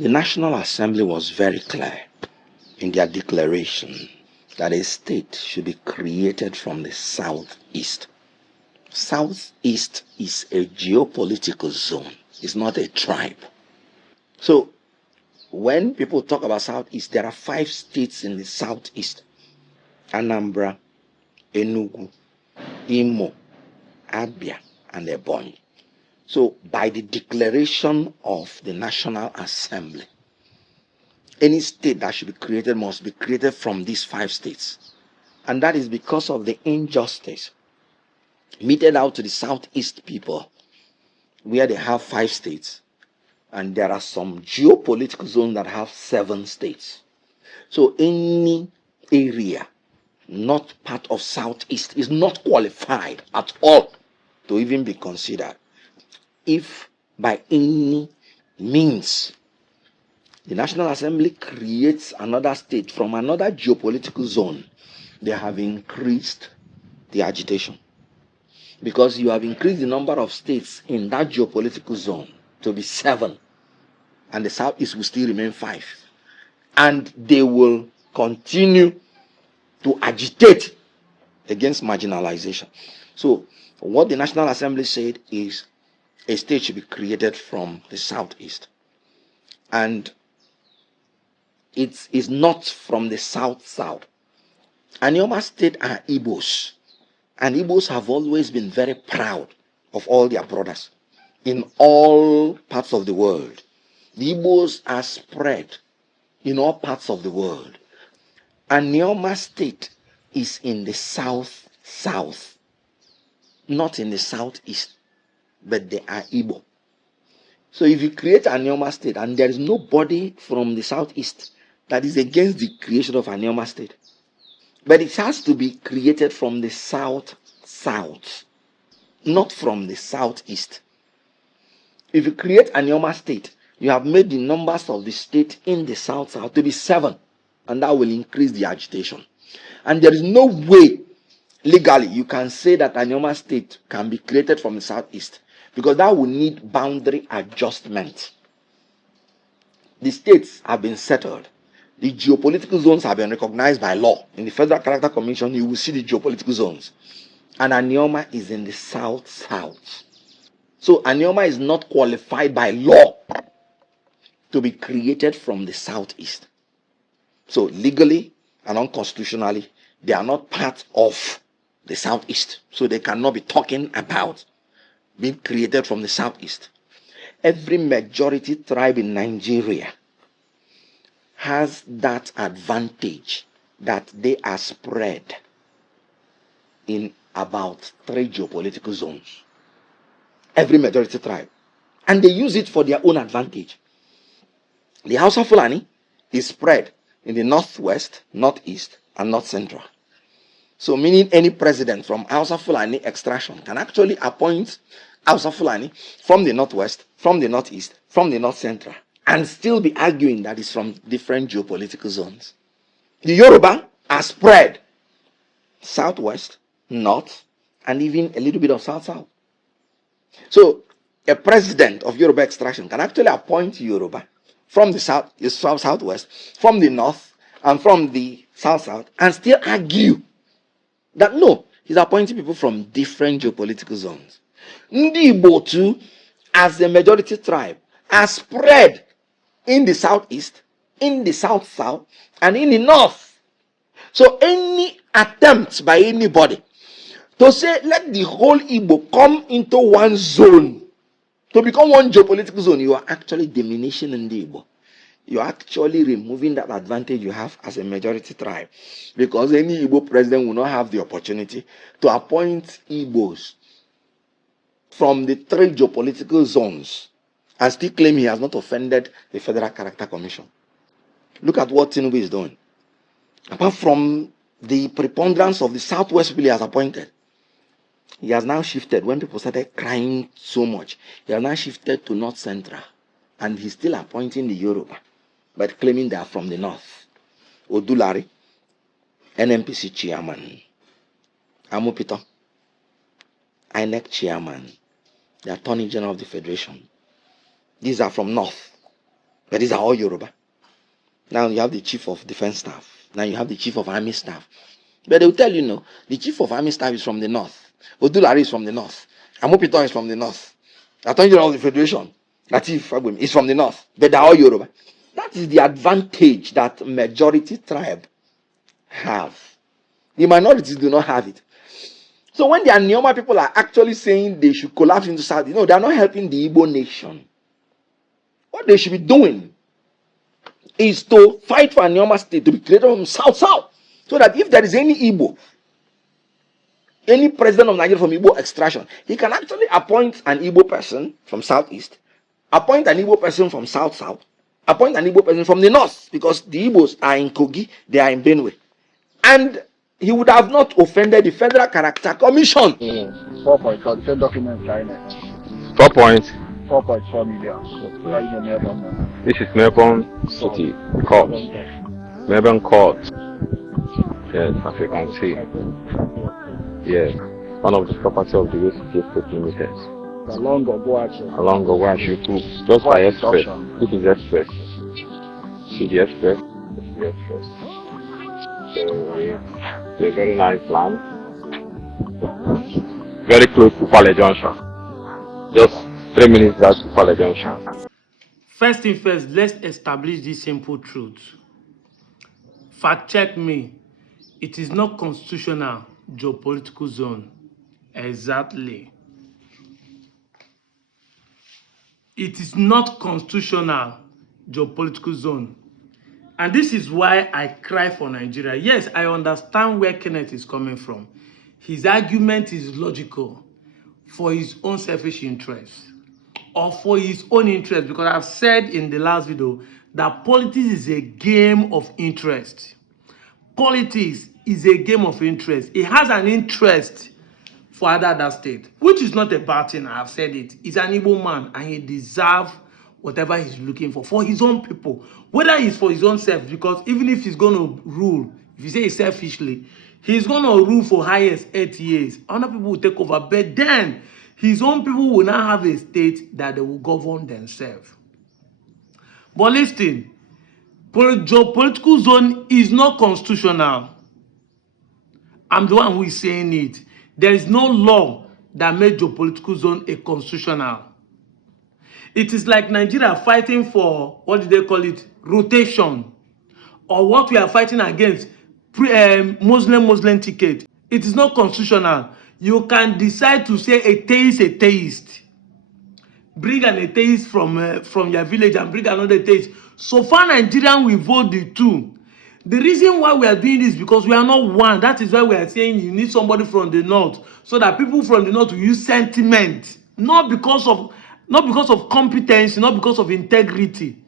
The National Assembly was very clear in their declaration that a state should be created from the southeast. Southeast is a geopolitical zone. It's not a tribe. So when people talk about southeast, there are 5 states in the southeast: Anambra, Enugu, Imo, Abia, and Ebonyi. So by the declaration of the National Assembly, any state that should be created must be created from these 5 states. And that is because of the injustice meted out to the southeast people, where they have 5 states, and there are some geopolitical zones that have 7 states. So any area not part of southeast is not qualified at all to even be considered. If by any means the National Assembly creates another state from another geopolitical zone, they have increased the agitation, because you have increased the number of states in that geopolitical zone to be 7, and the southeast will still remain 5, and they will continue to agitate against marginalization. So what the National Assembly said is a state should be created from the southeast, and it is not from the south. Anioma State are Igbos, and Igbos have always been very proud of all their brothers in all parts of the world. The Igbos are spread in all parts of the world. Anioma State is in the south, not in the southeast, but they are Igbo. So if you create Anioma State and there is nobody from the southeast that is against the creation of Anioma State, but it has to be created from the south, not from the southeast. If you create Anioma State, you have made the numbers of the state in the south to be 7, and that will increase the agitation. And there is no way legally you can say that Anioma State can be created from the southeast, because that will need boundary adjustment. The states have been settled. The geopolitical zones have been recognized by law. In the Federal Character Commission, you will see the geopolitical zones. And Anioma is in the south. So Anioma is not qualified by law to be created from the southeast. So legally and unconstitutionally, they are not part of the southeast. So they cannot be talking about being created from the southeast. Every majority tribe in Nigeria has that advantage that they are spread in about 3 geopolitical zones. Every majority tribe. And they use it for their own advantage. The Hausa Fulani is spread in the northwest, northeast, and north central. So meaning any president from Hausa Fulani extraction can actually appoint Hausa Fulani from the northwest, from the northeast, from the north central, and still be arguing that it's from different geopolitical zones. The Yoruba are spread southwest, north, and even a little bit of south. So a president of Yoruba extraction can actually appoint Yoruba from the southwest, from the north, and from the south, and still argue that no, he's appointing people from different geopolitical zones. Ndi Igbo too, as a majority tribe, are spread in the southeast, in the south, and in the north. So any attempt by anybody to say let the whole Igbo come into one zone, to become one geopolitical zone, you are actually diminishing in the Igbo. You are actually removing that advantage you have as a majority tribe, because any Igbo president will not have the opportunity to appoint Igbos from the 3 geopolitical zones and still claim he has not offended the Federal Character Commission. Look at what Tinubu is doing. Apart from the preponderance of the southwest people he has appointed, he has now shifted. When people started crying so much, he has now shifted to north central, and he's still appointing the Yoruba, but claiming they are from the north. Odulari, NNPC chairman, Amupito, INEC chairman, the Attorney General of the Federation. These are from north. But these are all Yoruba. Now you have the chief of defense staff. Now you have the chief of army staff. But they will tell you, no, the chief of army staff is from the north. Odulari is from the north. Amopito is from the north. Attorney General of the Federation, Latif Fagbemi, is from the north. But they're all Yoruba. That is the advantage that majority tribe have. The minorities do not have it. So when the Anioma people are actually saying they should collapse into South, they are not helping the Igbo nation. What they should be doing is to fight for Anioma state to be created from South. So that if there is any Igbo, any president of Nigeria from Igbo extraction, he can actually appoint an Igbo person from Southeast, appoint an Igbo person from South, appoint an Igbo person from the North, because the Igbos are in Kogi, they are in Benue. And he would have not offended the Federal Character Commission. 4.4, the same document China. 4.4 million. This is Melbourne City Court. Melbourne Court. Yes, as you can see. Yes, one of the property of the City State Limited. Along Oguachi, just by express. This is express. See the express? This is the express. It's a very nice land. Very close to Pale Junction. Just 3 minutes drive to Pale Junction. First thing first, let's establish this simple truth. Fact check me. It is not constitutional geopolitical zone. Exactly. It is not constitutional geopolitical zone. And this is why I cry for Nigeria. Yes, I understand where Kenneth is coming from. His argument is logical for his own selfish interest or for his own interest, because I've said in the last video that politics is a game of interest. Politics is a game of interest. It has an interest for other state, which is not a bad thing. I have said it. He's an Igbo man and he deserves whatever he's looking for his own people, whether it's for his own self, because even if he's going to rule, if you say it selfishly, he's going to rule for highest 8 years. Other people will take over, but then his own people will now have a state that they will govern themselves. But listen, geopolitical zone is not constitutional. I'm the one who is saying it. There is no law that made geopolitical zone a constitutional. It is like Nigeria fighting for, what do they call it, rotation, or what we are fighting against, Muslim ticket. It is not constitutional. You can decide to say a theist. Bring an atheist from your village and bring another atheist. So far, Nigerian will vote the two. The reason why we are doing this is because we are not one. That is why we are saying you need somebody from the north, so that people from the north will use sentiment, not because of competence, not because of integrity.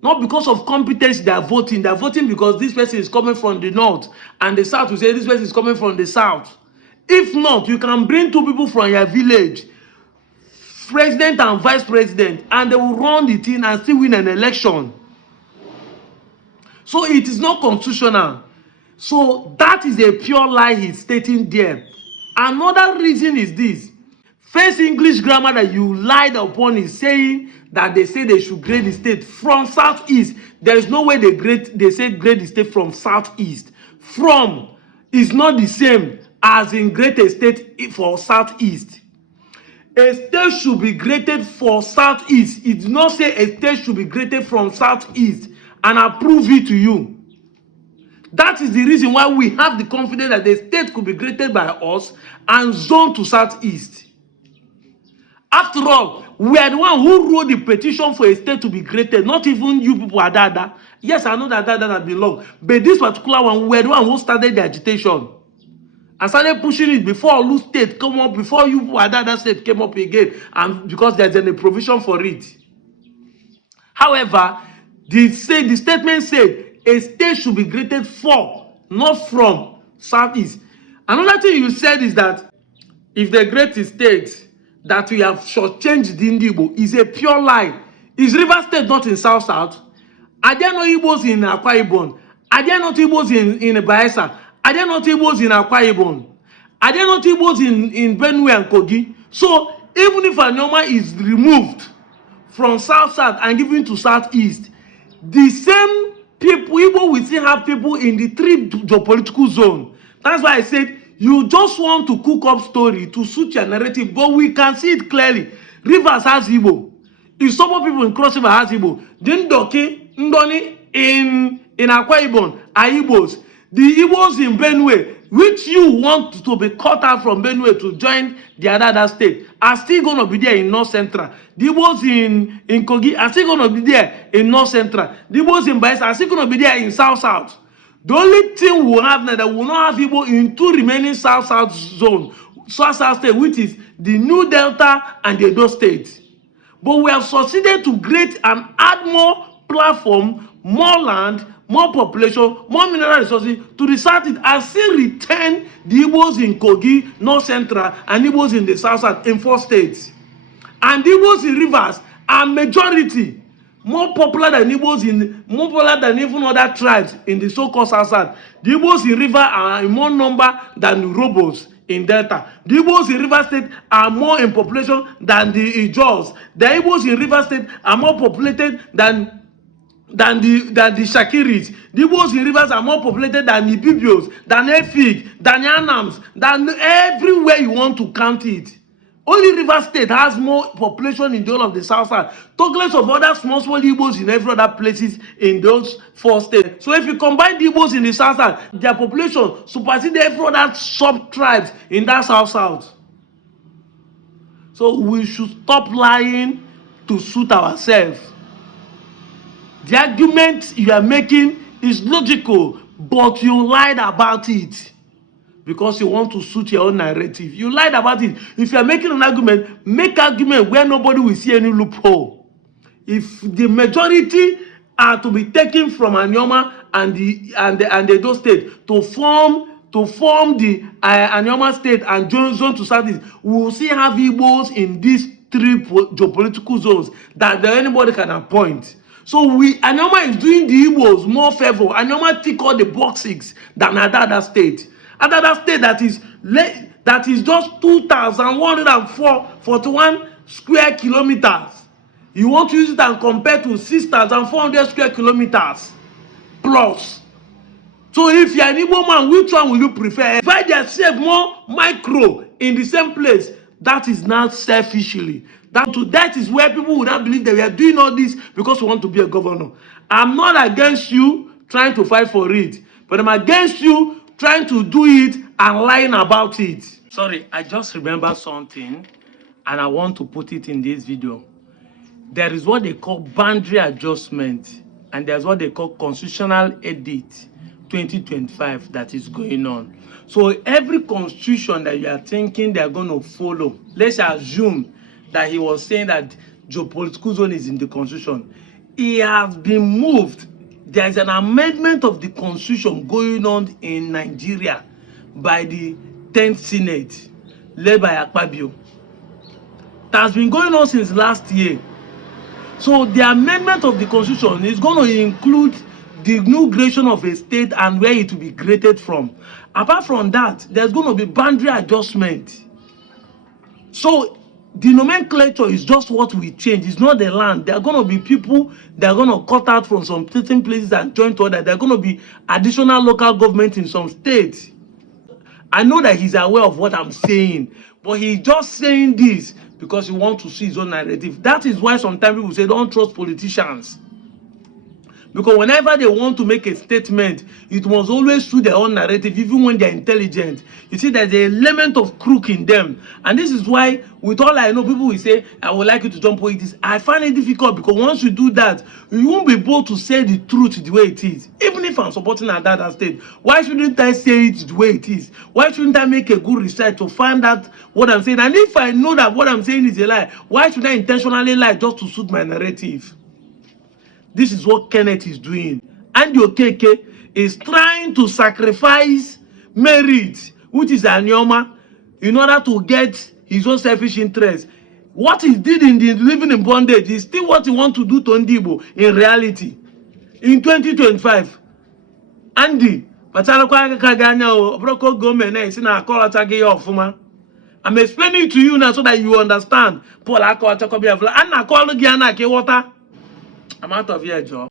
Not because of competence they are voting. They are voting because this person is coming from the north, and the south will say this person is coming from the south. If not, you can bring two people from your village, president and vice president, and they will run the thing and still win an election. So it is not constitutional. So that is a pure lie he's stating there. Another reason is this. First English grammar that you lied upon is saying that they say they should grade the state from southeast. There is no way they say grade the state from southeast. From is not the same as in grade a state for southeast. A state should be graded for southeast. It does not say a state should be graded from southeast, and I prove it to you. That is the reason why we have the confidence that the state could be graded by us and zoned to southeast. After all, we are the one who wrote the petition for a state to be graded, not even you people are Dada. Yes, I know that Dada has been long, but this particular one, we are the one who started the agitation. I started pushing it before Olu state come up, before you Dada state came up again, and because there's a provision for it. However, the statement said a state should be graded for, not from southeast. Another thing you said is that if they grade the state, that we have shortchanged the Igbo is a pure lie. Is River State not in South? Are there no Igbos in Akwa Ibom? Are there not Igbos in Bayelsa? Are there not Igbos in Akwa Ibom? Are there not Igbos in Benue and Kogi? So even if Anioma is removed from south and giving to southeast, the same people, Igbo will still have people in the 3 geopolitical zone. That's why I said you just want to cook up story to suit your narrative, but we can see it clearly. Rivers has Igbo. If some people in Cross River has Igbo, then Doki, Ndoni in Akwa Ibom are Igbos. The Igbos in Benue, which you want to be cut out from Benue to join the other state, are still going to be there in North Central. The Igbos in Kogi are still going to be there in North Central. The Igbos in Bayelsa are still going to be there in South. The only thing we will have now that we will not have Igbo in 2 remaining South zones, South state, which is the New Delta and the Edo state. But we have succeeded to create and add more platform, more land, more population, more mineral resources to the south and still retain the Igbos in Kogi, North Central, and Igbos in the south in 4 states. And the Igbos in Rivers are majority, more popular than even other tribes in the so-called south. The Igbos in River are in more number than the Robos in Delta. The Igbos in River State are more in population than the Ijaws. The Igbos in River State are more populated than the Shakiris. The Igbos in Rivers are more populated than the Bibios, than Efik, than Yanams, than everywhere you want to count it. Only River State has more population in the whole of the south side. Talk less of other small Igbos in every other places in those 4 states. So if you combine the Igbos in the south side, their population supersedes every other sub-tribes in that south. So we should stop lying to suit ourselves. The argument you are making is logical, but you lied about it because you want to suit your own narrative. You lied about it. If you are making an argument, make argument where nobody will see any loophole. If the majority are to be taken from Anioma and the Edo state to form the Anioma state and zone to southeast, we will still have Igbos in these 3 geopolitical zones that anybody can appoint. So Anioma is doing the Igbos more favor. Anioma tick all the boxes than Adada state. Adada state that is just 2,141 square kilometers. You want to use it and compare to 6,400 square kilometers plus. So if you are an Igbo man, which one will you prefer? Divide yourself more micro in the same place. That is not selfishly. That is where people would not believe that we are doing all this because we want to be a governor. I'm not against you trying to fight for it, but I'm against you trying to do it and lying about it. Sorry, I just remembered something and I want to put it in this video. There is what they call boundary adjustment and there's what they call constitutional edit 2025 that is going on. So every constitution that you are thinking they are going to follow, let's assume that he was saying that geopolitical zone is in the constitution. It has been moved. There is an amendment of the constitution going on in Nigeria by the 10th Senate, led by Akpabio. That has been going on since last year. So the amendment of the constitution is going to include the new creation of a state and where it will be created from. Apart from that, there's going to be boundary adjustment. So the nomenclature is just what we change. It's not the land. There are going to be people that are going to cut out from some certain places and join to others. There are going to be additional local government in some states. I know that he's aware of what I'm saying, but he's just saying this because he wants to see his own narrative. That is why sometimes people say don't trust politicians. Because whenever they want to make a statement, it must always suit their own narrative, even when they're intelligent. You see, there's an element of crook in them. And this is why, with all I know, people will say, I would like you to jump politics. I find it difficult because once you do that, you won't be able to say the truth the way it is. Even if I'm supporting Adada state, why shouldn't I say it the way it is? Why shouldn't I make a good research to find out what I'm saying? And if I know that what I'm saying is a lie, why should I intentionally lie just to suit my narrative? This is what Kenneth is doing. And Okeke is trying to sacrifice merit, which is Anioma, in order to get his own selfish interest. What he did in the living in bondage is still what he wants to do to Ndibo in reality. In 2025, Andy, I'm explaining to you now so that you understand. Paul, I call Chakobia. I'm not calling Giana, water. I'm out of here, Joe.